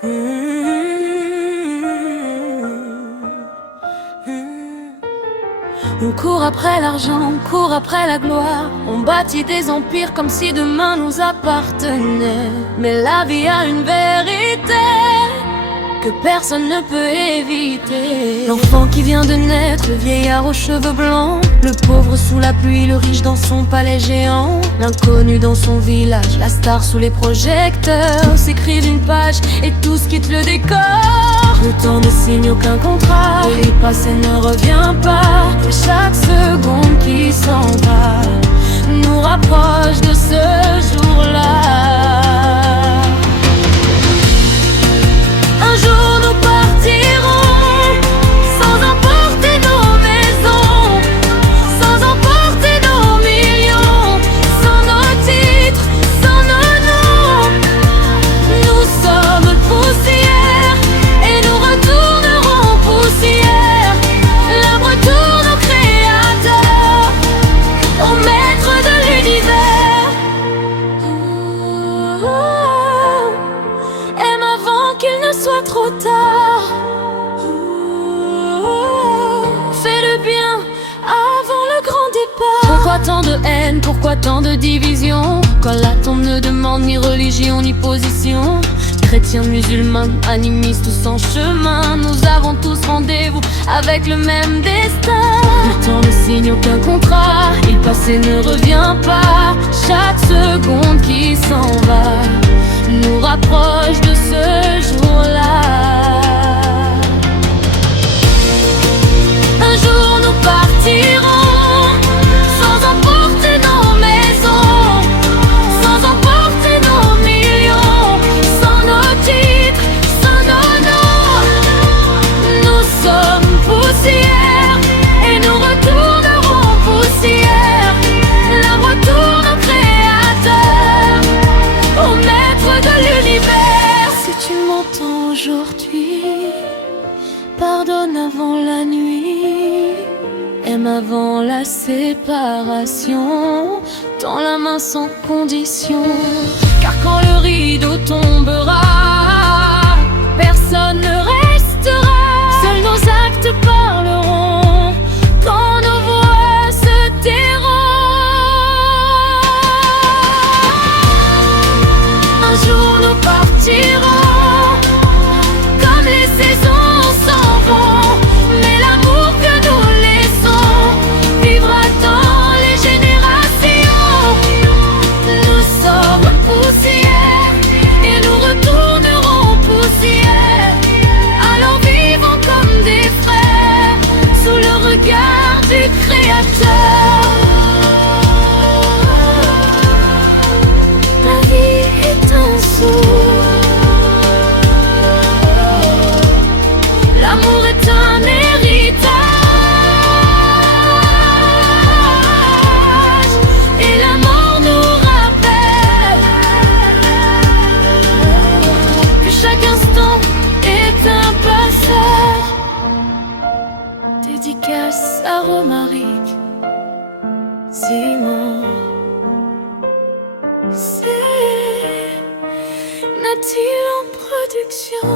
On court après l'argent, on court après la gloire. On bâtit des empires comme si demain nous appartenait. Mais la vie a une vérité que personne ne peut éviter. L'enfant qui vient de naître, le vieillard aux cheveux blancs, le pauvre sous la pluie, le riche dans son palais géant, l'inconnu dans son village, la star sous les projecteurs, s'écrivent une page et tous quittent le décor. Le temps ne signe aucun contrat, et le passé ne revient pas. Et chaque seconde qui s'en va nous rapproche de ce jour-là. Un jour nous partirons sans emporter nos maisons, sans emporter nos millions, sans nos titres, sans nos noms. Nous sommes poussière et nous retournerons poussière. L'arbre tourne au créateur, au maître de l'univers. Aime avant qu'il ne soit trop tard. Fais le bien avant le grand départ. Pourquoi tant de haine, pourquoi tant de division, quand la tombe ne demande ni religion ni position? Chrétiens, musulmans, animistes, tous en chemin, nous avons tous rendez-vous avec le même destin. Le temps ne signe aucun contrat, et le passé ne revient pas. Chaque seconde qui s'en va nous rapproche de ce jour-là. Un jour nous partirons sans emporter nos maisons, sans emporter nos millions, sans nos titres, sans nos noms. Nous sommes poussière et nous retournerons poussière. L'arbre tourne au créateur, au maître de l'univers. Si tu m'entends aujourd'hui, pardonne avant la nuit. Aime avant la séparation, tends la main sans condition. Car quand le rideau tombera, personne ne restera. Seuls nos actes parleront quand nos voix se tairont. Un jour nous partirons, comme les saisons s'en vont, mais l'amour que nous laissons vivra dans les générations. Nous sommes poussière et nous retournerons poussière. Alors vivons comme des frères sous le regard du Créateur. La vie est un sourd, l'amour est un héritage, et la mort nous rappelle que chaque instant est un passage. Dédicace à Romaric, Simon, c'est Natil en production.